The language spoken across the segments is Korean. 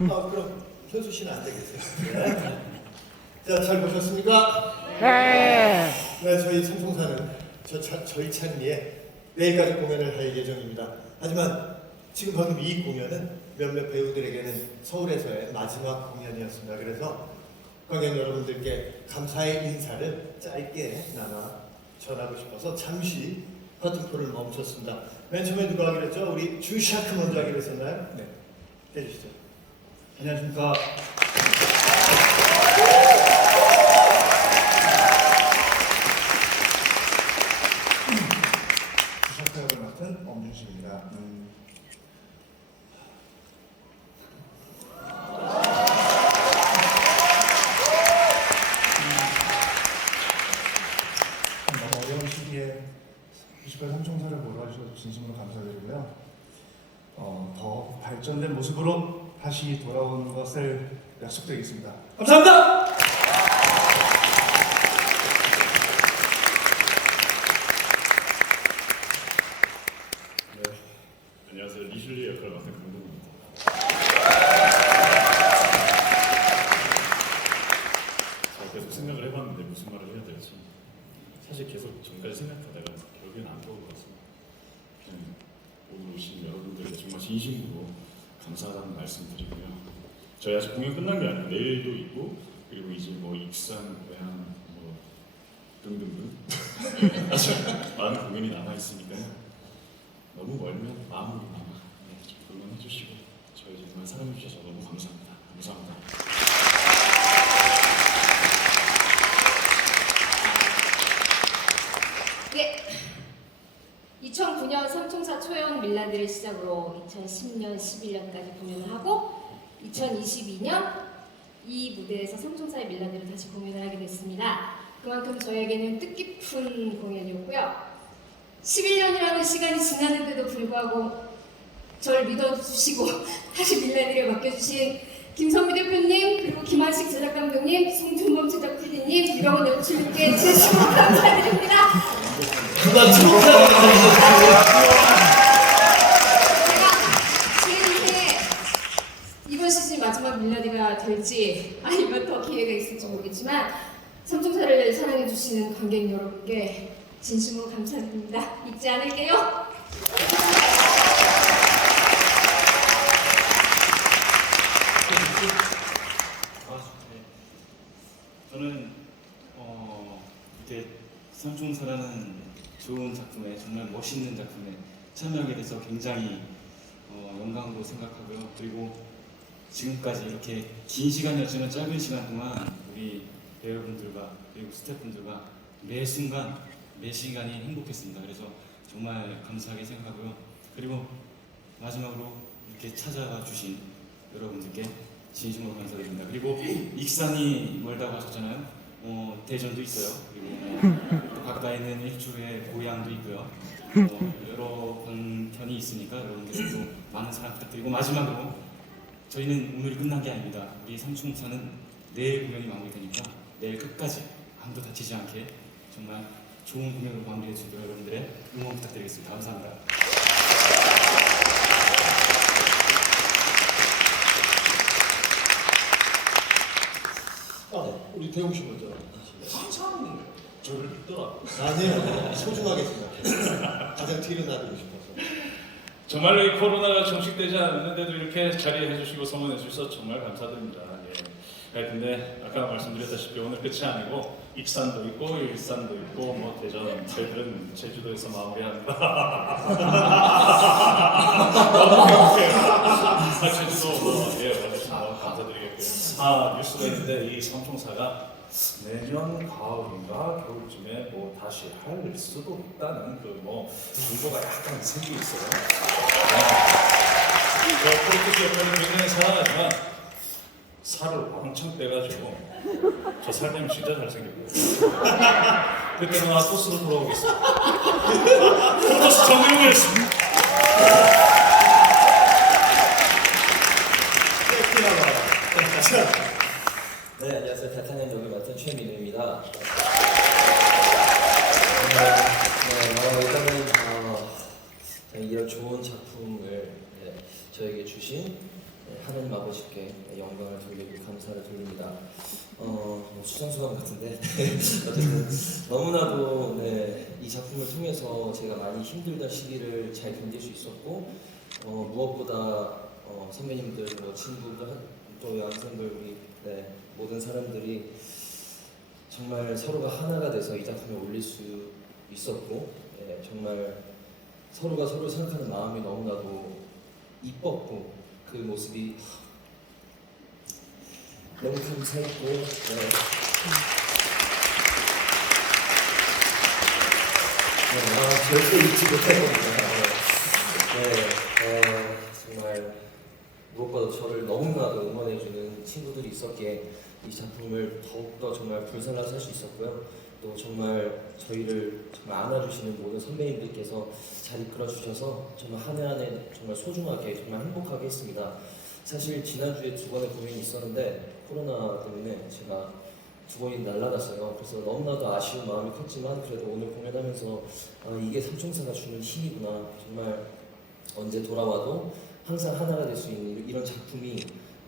아, 그럼 현수 씨는 안 되겠어요. 네. 자, 잘 보셨습니까? 네. 네, 저희 삼총사는 저, 차, 저희 찬리에 내일까지 공연을 할 예정입니다. 하지만 지금 방금 이 공연은 몇몇 배우들에게는 서울에서의 마지막 공연이었습니다. 그래서 관객 여러분들께 감사의 인사를 짧게 나눠 전하고 싶어서 잠시 커튼콜을 멈췄습니다. 맨 처음에 누가 하기로 했죠? 우리 주샤크 먼저 하기로 했었나요? 네. 해주시죠. 안녕하십니까. 주사카 역을 맡은 엄준식입니다. 음, 너무 어려운 시기에 98 삼총사를 몰아주셔서 진심으로 감사드리고요. 어, 더 발전된 모습으로 다시 돌아오는 것을 약속드리겠습니다. 감사합니다! 네. 안녕하세요. 리슐리 역할을 맡은 강동입니다. 제가 계속 생각을 해봤는데 무슨 말을 해야 될지 사실 계속 전까지 생각하다가 결국엔 안 떠올랐어요. 그냥 오늘 오신 여러분들께 정말 진심으로 감사하다는 말씀드리고요. 저희 아직 공연 끝난 게 아니고 내일도 있고 그리고 이제 뭐 익산, 고향 뭐 등등등 아직 많은 공연이 남아 있으니까요. 너무 멀면 마음으로 남아 네, 좀 응원해 주시고 저희 정말 사랑해 주셔서 너무 감사합니다. 감사합니다. 네. 2009년 삼총사 초연 밀라드를 시작으로 2010년, 11년까지 공연을 하고 2022년 이 무대에서 삼총사의 밀라드를 다시 공연을 하게 됐습니다. 그만큼 저에게는 뜻깊은 공연이었고요. 11년이라는 시간이 지났는데도 불구하고 저를 믿어주시고 다시 밀라드를 맡겨주신 김선미 대표님 그리고 김한식 제작 감독님, 송준범 제작 PD님, 유병원 연출님께 진심으로 감사드립니다. 칭찬을 제가 제 인생에 이번 시즌 마지막 밀라디가 될지 아니면 더 기회가 있을지 모르겠지만 삼총사를 사랑해주시는 관객 여러분께 진심으로 감사드립니다. 잊지 않을게요. 아, 네. 저는 어, 이렇게 삼총사라는 좋은 작품에 정말 멋있는 작품에 참여하게 돼서 굉장히 어, 영광으로 생각하고요. 그리고 지금까지 이렇게 긴 시간이었지만 짧은 시간 동안 우리 배우분들과 그리고 스태프분들과 매 순간 매 시간이 행복했습니다. 그래서 정말 감사하게 생각하고요. 그리고 마지막으로 이렇게 찾아와 주신 여러분들께 진심으로 감사드립니다. 그리고 익산이 멀다고 하셨잖아요. 어, 대전도 있어요. 그리고 또 가까이는 일주의 고향도 있고요. 어, 여러 방편이 있으니까 여러분들도 많은 사랑 부탁드리고 마지막으로 저희는 오늘이 끝난 게 아닙니다. 우리 삼충사는 내일 공연이 마무리되니까 내일 끝까지 아무도 다치지 않게 정말 좋은 공연으로 마무리해 주시도록 여러분들의 응원 부탁드리겠습니다. 감사합니다. 아, 우리 대웅 씨 먼저. 저를 믿더라고요. 아니요, 소중하게 생각해요. 가장 티를 나누고 싶어서. 정말로 이 코로나가 종식되지 않았는데도 이렇게 자리해 주시고 성원해 주셔서 정말 감사드립니다. 예. 네, 근데 아까 말씀드렸다시피 오늘 끝이 아니고 익산도 있고 일산도 있고 뭐 대전 저희들은 제주도에서 마무리합니다. 아, 제주도 뭐, 예, 감사드리겠고요. 아 뉴스가 있는데 이 삼총사가 내년 가을인가 겨울쯤에 뭐 다시 할 수도 있다는 그뭐 정보가 약간 생기고 있어요. 네. 저 프로듀스 옆에는 굉장히 사랑하지만 살을 왕창 빼가지고 저살 빼면 진짜 잘생겼고요. 그때는 아토스로 돌아오겠습니다. 아토스 정명이었습니다. 네, 안녕하세요. 타타년 역을 맡은 최민우입니다. 네, 네, 어, 일단은 어, 이런 좋은 작품을 저에게 주신 네, 하나님 아버지께 영광을 돌리고 감사를 돌립니다. 어, 뭐 수상수상 같은데 어쨌든 너무나도 네, 이 작품을 통해서 제가 많이 힘들던 시기를 잘 견딜 수 있었고 어, 무엇보다 어, 선배님들, 뭐 친구들, 또 양생들 우리 네, 모든 사람들이 정말 서로가 하나가 돼서 이 작품을 올릴 수 있었고 네, 정말 서로가 서로 생각하는 마음이 너무나도 이뻤고 그 모습이 너무 감사했고 네. 아, 절대 잊지 못할 겁니다. 네, 어, 정말 무엇보다 저를 너무나도 응원해주는 친구들이 있었기에 이 작품을 더욱더 정말 불살라서 할 수 있었고요. 또 정말 저희를 정말 안아주시는 모든 선배님들께서 잘 이끌어 주셔서 정말 한 해 한 해 정말 소중하게 정말 행복하게 했습니다. 사실 지난주에 두 번의 공연이 있었는데 코로나 때문에 제가 두 번이 날라갔어요. 그래서 너무나도 아쉬운 마음이 컸지만 그래도 오늘 공연하면서 아, 이게 삼총사가 주는 힘이구나. 정말 언제 돌아와도 항상 하나가 될 수 있는 이런 작품이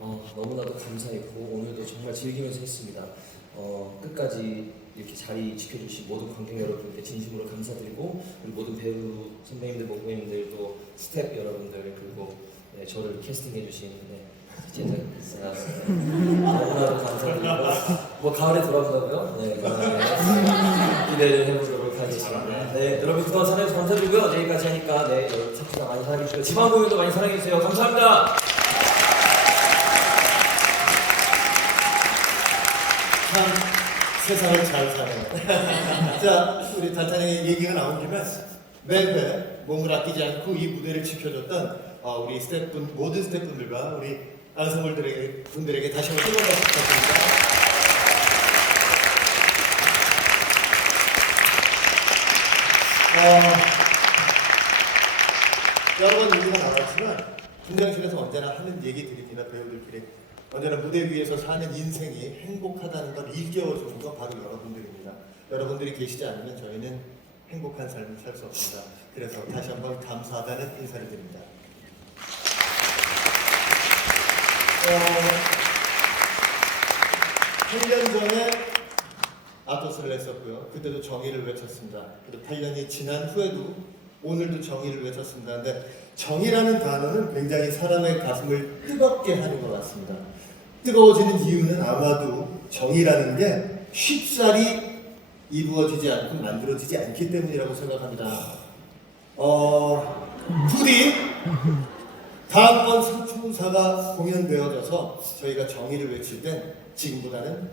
어, 너무나도 감사했고 오늘도 정말 즐기면서 했습니다. 어, 끝까지 이렇게 자리 지켜주신 모든 관객 여러분께 진심으로 감사드리고 그리고 모든 배우 선배님들, 모부님들 또 스태프 여러분들 그리고 네, 저를 캐스팅해주신 네, 제작사 네, 너무나도 감사드리고 뭐 가을에 돌아온다고요? 네, 기대를 해보도록 하겠습니다. 네, 여러분 그동안 사랑해주셔서 감사드리고요. 내일까지 하니까 네, 작품 많이 사랑해주시고 지방 공연도 많이 사랑해주세요. 감사합니다. 참 세상을 잘 사는. 자, 우리 단탄의 얘기가 나온 김에 매회 몸을 아끼지 않고 이 무대를 지켜줬던 어, 우리 스태프분 모든 스태프분들과 우리 안성물들에게 분들에게 다시 한번 뜨거운 박수 부탁드립니다. 어, 여러 번 얘기가 나왔지만 분장실에서 언제나 하는 얘기들입니다 배우들끼리 언제나 무대 위에서 사는 인생이 행복하다는 걸 일깨워주는 건 바로 여러분들입니다. 여러분들이 계시지 않으면 저희는 행복한 삶을 살 수 없습니다. 그래서 다시 한번 감사하다는 인사를 드립니다. 어, 8년 전에 아토스를 했었고요. 그때도 정의를 외쳤습니다. 그리고 8년이 지난 후에도 오늘도 정의를 외쳤습니다. 근데 정의라는 단어는 굉장히 사람의 가슴을 뜨겁게 하는 것 같습니다. 뜨거워지는 이유는 아마도 정의라는 게 쉽사리 이루어지지 않고 만들어지지 않기 때문이라고 생각합니다. 어, 부디 다음번 삼총사가 공연되어져서 저희가 정의를 외칠 땐 지금보다는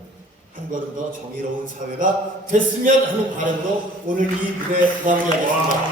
한 걸음 더 정의로운 사회가 됐으면 하는 바람으로 오늘 이 무대 마무리하겠습니다.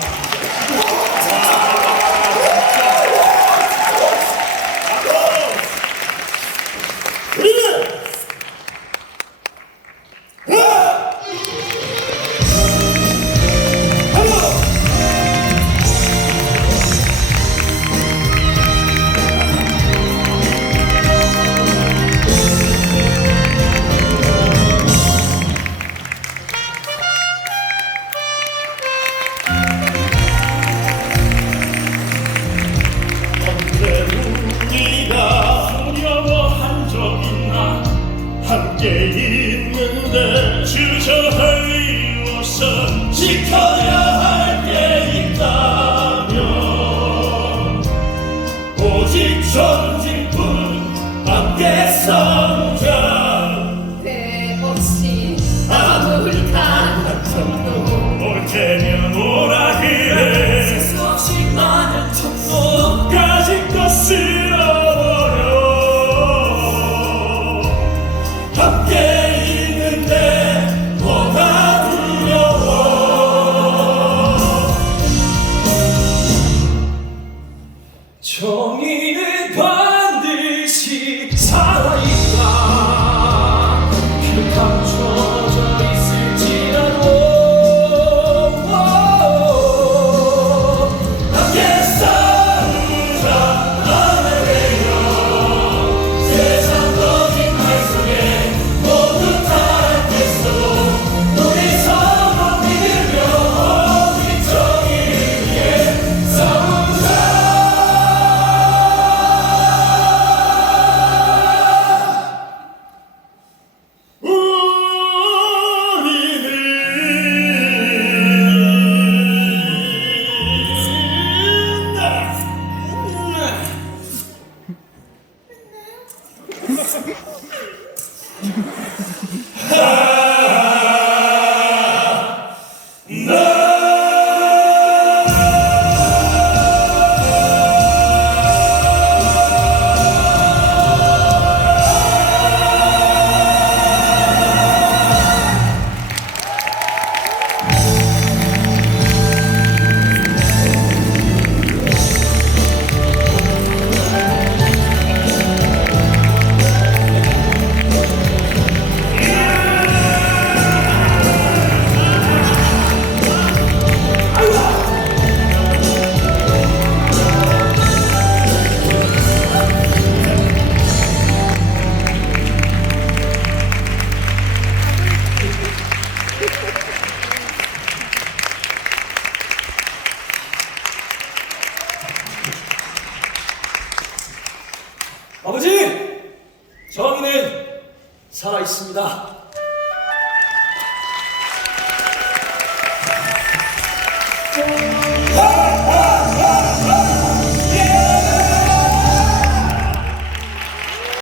함께 있는데 이유 없어. 지켜야 아